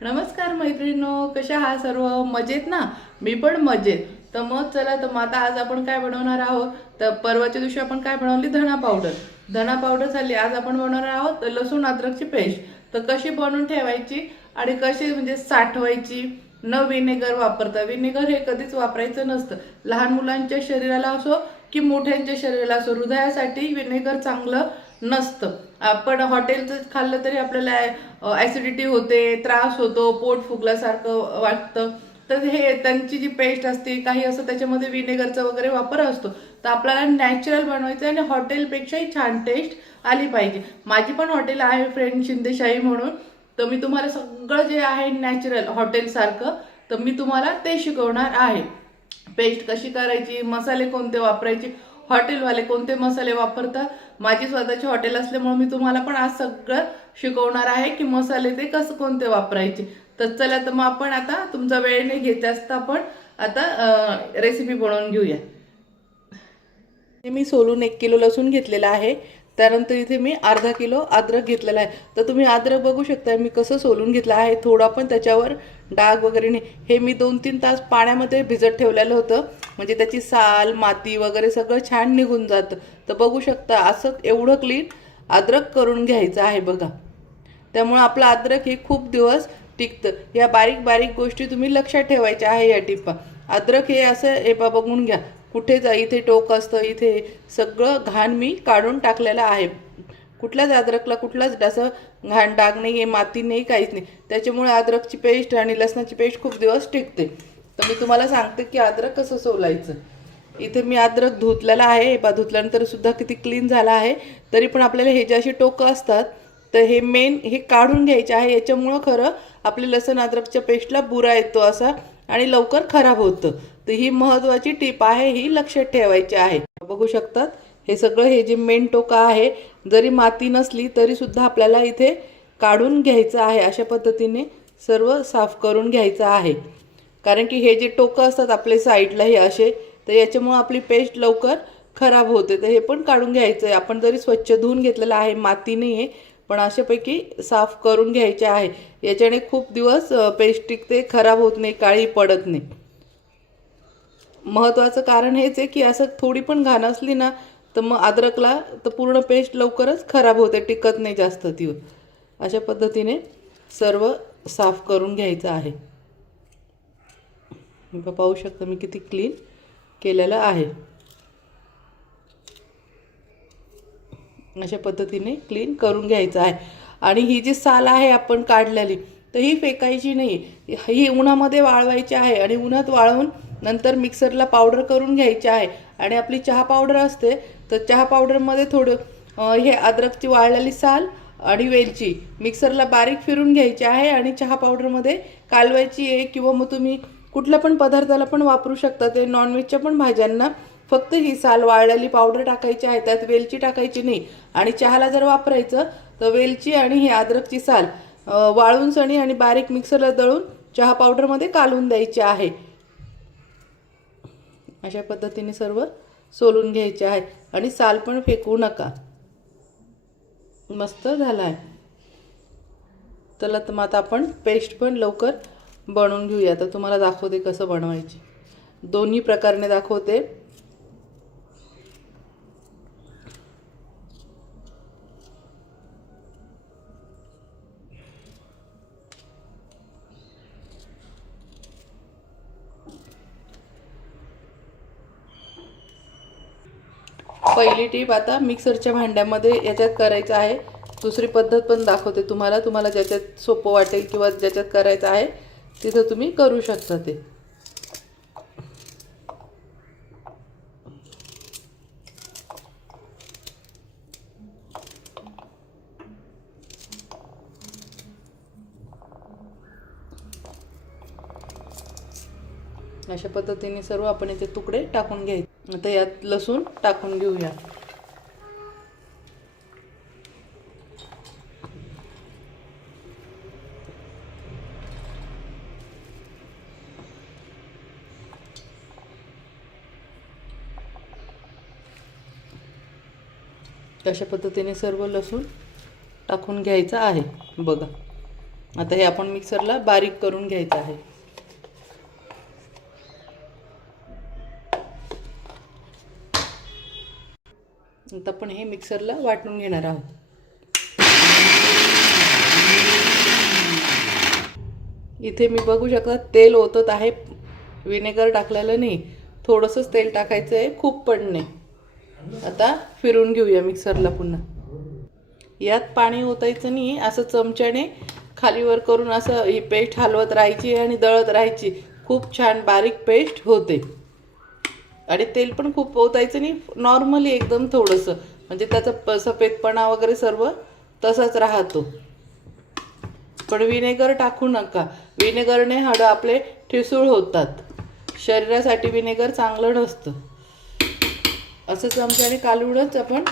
नमस्कार मैत्रिणींनो, कशा आहात सर्व? मजेत ना? मी पण मजेत. तर मग चला, तर मग आता आज आपण काय बनवणार आहोत? तर परवाच्या दिवशी आपण काय बनवली? धणा पावडर. धणा पावडर झाली. आज आपण बनवणार आहोत लसूण अद्रकची पेस्ट. तर कशी बनवून ठेवायची आणि कशी म्हणजे साठवायची न विनेगर वापरता. विनेगर हे कधीच वापरायचं नसतं. लहान मुलांच्या शरीराला असो की मोठ्यांच्या शरीराला असो, हृदयासाठी विनेगर चांगलं नसतं. आपण हॉटेलचं खाल्लं तरी आपल्याला ॲसिडिटी होते, त्रास होतो, पोट फुगल्यासारखं वाटतं. तर हे त्यांची जी पेस्ट असते, काही असं त्याच्यामध्ये विनेगरचा वगैरे वापर असतो. तर आपल्याला नॅचरल बनवायचं आणि हॉटेलपेक्षाही छान टेस्ट आली पाहिजे. माझी पण हॉटेल आहे फ्रेंड शिंदेशाही म्हणून. तर मी तुम्हाला सगळं जे आहे नॅचरल हॉटेलसारखं, तर मी तुम्हाला ते शिकवणार आहे. पेस्ट कशी करायची, मसाले कोणते वापरायचे, हॉटेलवाले कोणते मसाले वापरतात. माझी स्वतःची हॉटेल असल्यामुळे मी तुम्हाला पण आज सगळं शिकवणार आहे की मसाले ते कसं कोणते वापरायचे. तर चला, तर मग आपण आता तुमचा वेळ नाही घेत जास्त, आपण आता रेसिपी बनवून घेऊया. मी सोलून 1 किलो लसूण घेतलेला आहे. त्यानंतर इथे मी अर्धा किलो अद्रक घेतलेला आहे. तर तुम्ही अद्रक बघू शकता मी कसं सोलून घेतलं आहे. थोडा पण त्याच्यावर डाग वगैरे नाही. हे मी 2-3 तास पाण्यामध्ये भिजत ठेवलेलं होतं, म्हणजे त्याची साल माती वगैरे सगळं छान निघून जातं. तर बघू शकता असं एवढं क्लीन अद्रक करून घ्यायचं आहे बघा. त्यामुळे आपलं अद्रक हे खूप दिवस टिकतं. या बारीक बारीक गोष्टी तुम्ही लक्षात ठेवायच्या आहे. या टिपा अद्रक हे असं हे बघून घ्या, कुठे जा इथे टोक असतं, इथे सगळं घाण मी काढून टाकलेलं आहे. कुठल्याच अद्रकला कुठलाच असं घाण डाग नाही आहे, माती नाही, काहीच नाही. त्याच्यामुळे अद्रकची पेस्ट आणि लसणाची पेस्ट खूप दिवस टिकते. तर मी तुम्हाला सांगते की अद्रक कसं सोलायचं. इथे मी अद्रक धुतलेला आहे. धुतल्यानंतर सुद्धा किती क्लीन झाला आहे. तरी पण आपल्याला हे जे अशी टोकं असतात, तर हे मेन हे काढून घ्यायचे आहे. याच्यामुळं खरं आपले लसण अद्रकच्या पेस्टला बुरा येतो असा आणि लवकर खराब होतं. तर ही महत्त्वाची टीप आहे, ही लक्षात ठेवायची आहे. बघू शकतात हे सगळं, हे जे मेन टोका आहे, जरी माती नसली तरी सुद्धा आपल्याला इथे काढून घ्यायचं आहे. अशा पद्धतीने सर्व साफ करून घ्यायचं आहे. कारण की हे जे टोकं असतात आपले साईडला हे असे, तर याच्यामुळे आपली पेस्ट लवकर खराब होते. तर हे पण काढून घ्यायचं आहे. आपण जरी स्वच्छ धुवून घेतलेलं आहे, माती नाही आहे, पण अशापैकी साफ करून घ्यायचे आहे. याच्याने खूप दिवस पेस्ट टिकते, खराब होत नाही, काळी पडत नाही. महत्त्वाचं कारण हेच आहे की असं थोडी पण घाण असली ना, तर मग अद्रकला तर पूर्ण पेस्ट लवकरच खराब होते, टिकत नाही जास्त ती. अशा पद्धतीने सर्व साफ करून घ्यायचं आहे. पाहू शकता मी किती क्लीन केलेलं आहे. अशा पद्धतीने क्लीन करून घ्यायचं आहे. आणि ही जी साल आहे आपण काढलेली, तर ही फेकायची नाही, ही उन्हामध्ये वाळवायची आहे. आणि उन्हात वाळवून नंतर मिक्सरला पावडर करून घ्यायची आहे. आणि आपली चहा पावडर असते, तर चहा पावडरमध्ये थोडं हे अद्रकची वाळलेली साल आणि वेलची मिक्सरला बारीक फिरून घ्यायची आहे आणि चहा पावडरमध्ये कालवायची आहे. किंवा मग तुम्ही कुठल्या पण पदार्थाला पण वापरू शकता. ते नॉनव्हेजच्या पण भाज्यांना फक्त ही साल वाळलेली पावडर टाकायची आहे, त्यात वेलची टाकायची नाही. आणि चहाला जर वापरायचं तर वेलची आणि ही अद्रकची साल वाळून सणी आणि बारीक मिक्सरला दळून चहा पावडरमध्ये कालवून द्यायची आहे. अशा पद्धतीने सर्व सोलून घ्यायचे आहे. आणि साल पण फेकू नका. मस्त झाला आहे. चला, तर मग आता आपण पेस्ट पण लवकर बनवून घेऊया. तर तुम्हाला दाखवते कसं बनवायची, दोन्ही प्रकारे दाखवते. पहिली टीप आता मिक्सरच्या भांड्यामध्ये याच्यात करायचं आहे. दुसरी पद्धत पण दाखवते तुम्हाला ज्याच्यात सोपं वाटेल किंवा ज्याच्यात करायचं आहे तिथं तुम्ही करू शकता. ते अशा पद्धतीने सर्व आपण इथे तुकडे टाकून घ्यायचे. आता यात लसूण टाकून घेऊया. अशा पद्धतीने सर्व लसूण टाकून घ्यायचं आहे बघा. आता हे आपण मिक्सरला बारीक करून घ्यायचं आहे. आता आपण हे मिक्सरला वाटून घेणार आहोत. इथे मी बघू शकता तेल ओतत आहे. विनेगर टाकलेलं नाही, थोडंसंच तेल टाकायचं आहे, खूप पण नाही. आता फिरून घेऊया मिक्सरला पुन्हा. यात पाणी ओतायचं नाही, असं चमच्याने खालीवर करून असं ही पेस्ट हलवत राहायची आणि दळत राहायची. खूप छान बारीक पेस्ट होते. आणि तेल पण खूप ओतायचं नाही, नॉर्मली एकदम थोडंसं, म्हणजे त्याचा सफेदपणा वगैरे सर्व तसाच राहतो. पण विनेगर टाकू नका. विनेगरने हाडं आपले ठिसूळ होतात. शरीरासाठी विनेगर चांगलं नसतं. असं चमच्याने कालवूनच आपण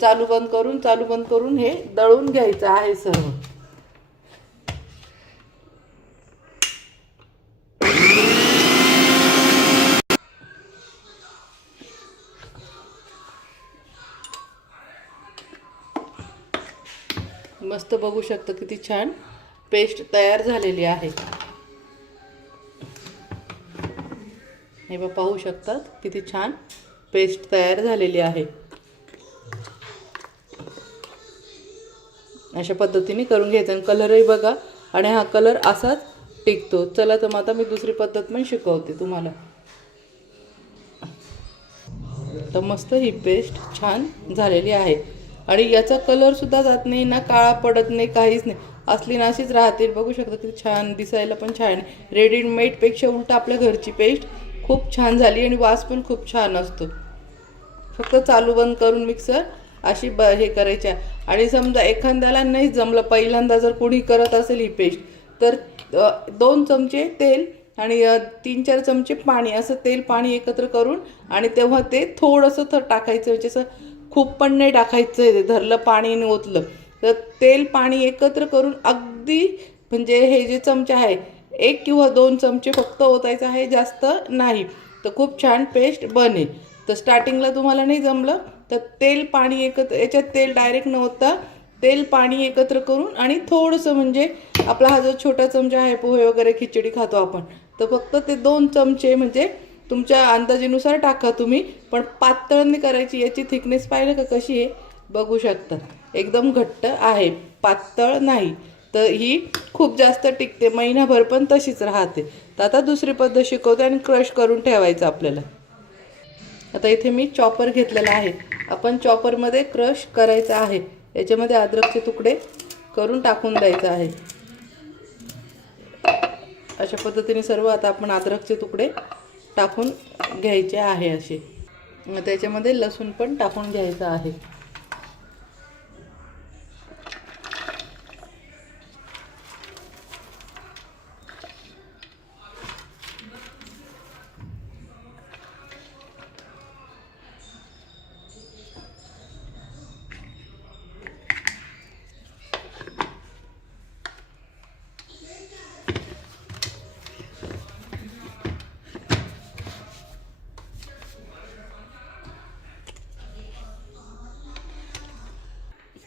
चालू बंद करून हे दळून घ्यायचं आहे सर्व. मस्त बघू शकता किती छान पेस्ट तयार झालेली आहे. हे बघा, पाहू शकतात किती छान पेस्ट तयार झालेली आहे. अशा पद्धतीने करून घ्यायचं. आणि कलरही बघा, आणि हा कलर असाच टिकतो. चला तर मग आता मी दुसरी पद्धत पण शिकवते तुम्हाला. तर मस्त ही पेस्ट छान झालेली आहे. आणि याचा कलरसुद्धा जात नाही ना, काळा पडत नाही, काहीच नाही. असली नाशीच राहते. बघू शकता किती छान दिसायला पण छान. रेडीमेडपेक्षा उलट आपल्या घरची पेस्ट खूप छान झाली आणि वास पण खूप छान असतो. फक्त चालू बंद करून मिक्सर अशी हे करायच्या. आणि समजा एखाद्याला नाही जमलं, पहिल्यांदा जर कोणी करत असेल ही पेस्ट, तर 2 चमचे तेल आणि 3-4 चमचे पाणी, असं तेल पाणी एकत्र करून, आणि तेव्हा ते थोडंसं टाकायचं. म्हणजे असं खूप पण नाही टाकायचं आहे, धरलं पाणी आणि ओतलं तर तेल पाणी एकत्र करून अगदी, म्हणजे हे जे चमचे आहे 1 किंवा 2 चमचे फक्त ओतायचं आहे, जास्त नाही. तर खूप छान पेस्ट बनेल. तर स्टार्टिंगला तुम्हाला नाही जमलं तर तेल पाणी एकत्र, याच्यात तेल डायरेक्ट न ओतता तेल पाणी एकत्र करून, आणि थोडंसं, म्हणजे आपला हा जो छोटा चमचा आहे, पोहे वगैरे खिचडी खातो आपण, तर फक्त ते 2 चमचे, म्हणजे तुमच्या अंदाजानुसार टाका तुम्ही. पण पातळ नाही करायची. याची थिकनेस पाहिलं का कशी आहे, बघू शकता एकदम घट्ट आहे, पातळ नाही. तर ही खूप जास्त टिकते, महिनाभर पण तशीच राहते. तर आता दुसरी पद्धत शिकवते, आणि क्रश करून ठेवायचं आपल्याला. आता इथे मी चॉपर घेतलेला आहे. आपण चॉपरमध्ये क्रश करायचं आहे. याच्यामध्ये अद्रकचे तुकडे करून टाकून द्यायचं आहे. अशा पद्धतीने सर्व आता आपण अद्रकचे तुकडे टाकून घ्यायचे आहे असे. त्याच्यामध्ये लसूण पण टाकून घ्यायचं आहे.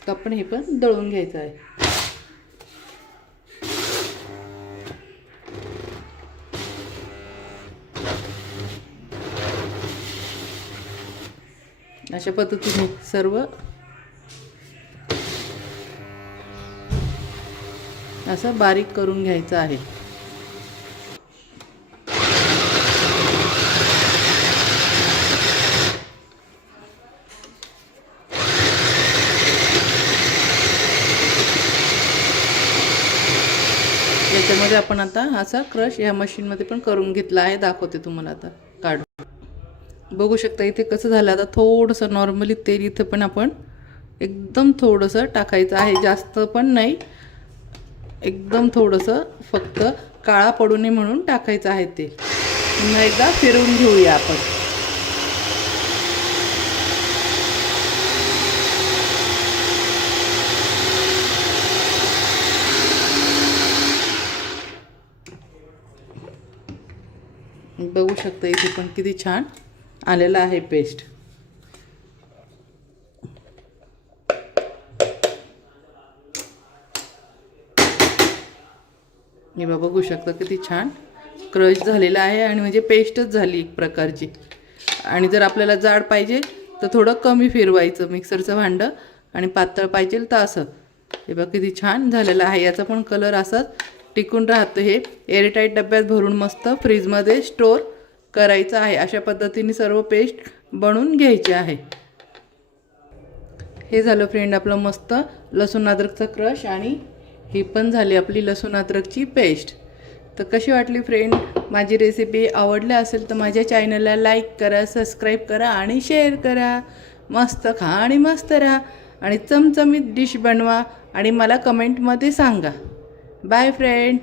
आपण हे पण दळून घ्यायचं आहे. अशा पद्धतीने सर्व असं बारीक करून घ्यायचं आहे. याच्यामध्ये आपण आता असा क्रश या मशीनमध्ये पण करून घेतला आहे. दाखवते तुम्हाला आता काढून. बघू शकता इथे कसं झालं. आता थोडंसं नॉर्मली तेल इथं पण आपण एकदम थोडंसं टाकायचं आहे, जास्त पण नाही, एकदम थोडंसं, फक्त काळा पडू नये म्हणून टाकायचं आहे तेल. पुन्हा एकदा फिरवून घेऊया आपण. बघू शकता इथे पण किती छान आलेलं आहे पेस्ट. हे बघा बघू शकता किती छान क्रश झालेला आहे आणि म्हणजे पेस्टच झाली एक प्रकारची. आणि जर आपल्याला जाड पाहिजे तर थोडं कमी फिरवायचं मिक्सरचं भांडं आणि पातळ पाहिजे तर असं. हे बघा किती छान झालेलं आहे. याचा पण कलर असाच टिकून राहतं. हे एअरटाईट डब्यात भरून मस्त फ्रीजमध्ये स्टोअर करायचं आहे. अशा पद्धतीने सर्व पेस्ट बनवून घ्यायची आहे. हे झालं फ्रेंड आपलं मस्त लसूण अद्रकचं क्रश आणि ही पण झाली आपली लसूण अद्रकची पेस्ट. तर कशी वाटली फ्रेंड माझी रेसिपी? आवडली असेल तर माझ्या चॅनलला लाईक करा, सबस्क्राईब करा आणि शेअर करा. मस्त खा आणि मस्त राहा आणि चमचमीत डिश बनवा आणि मला कमेंटमध्ये सांगा. Bye friend.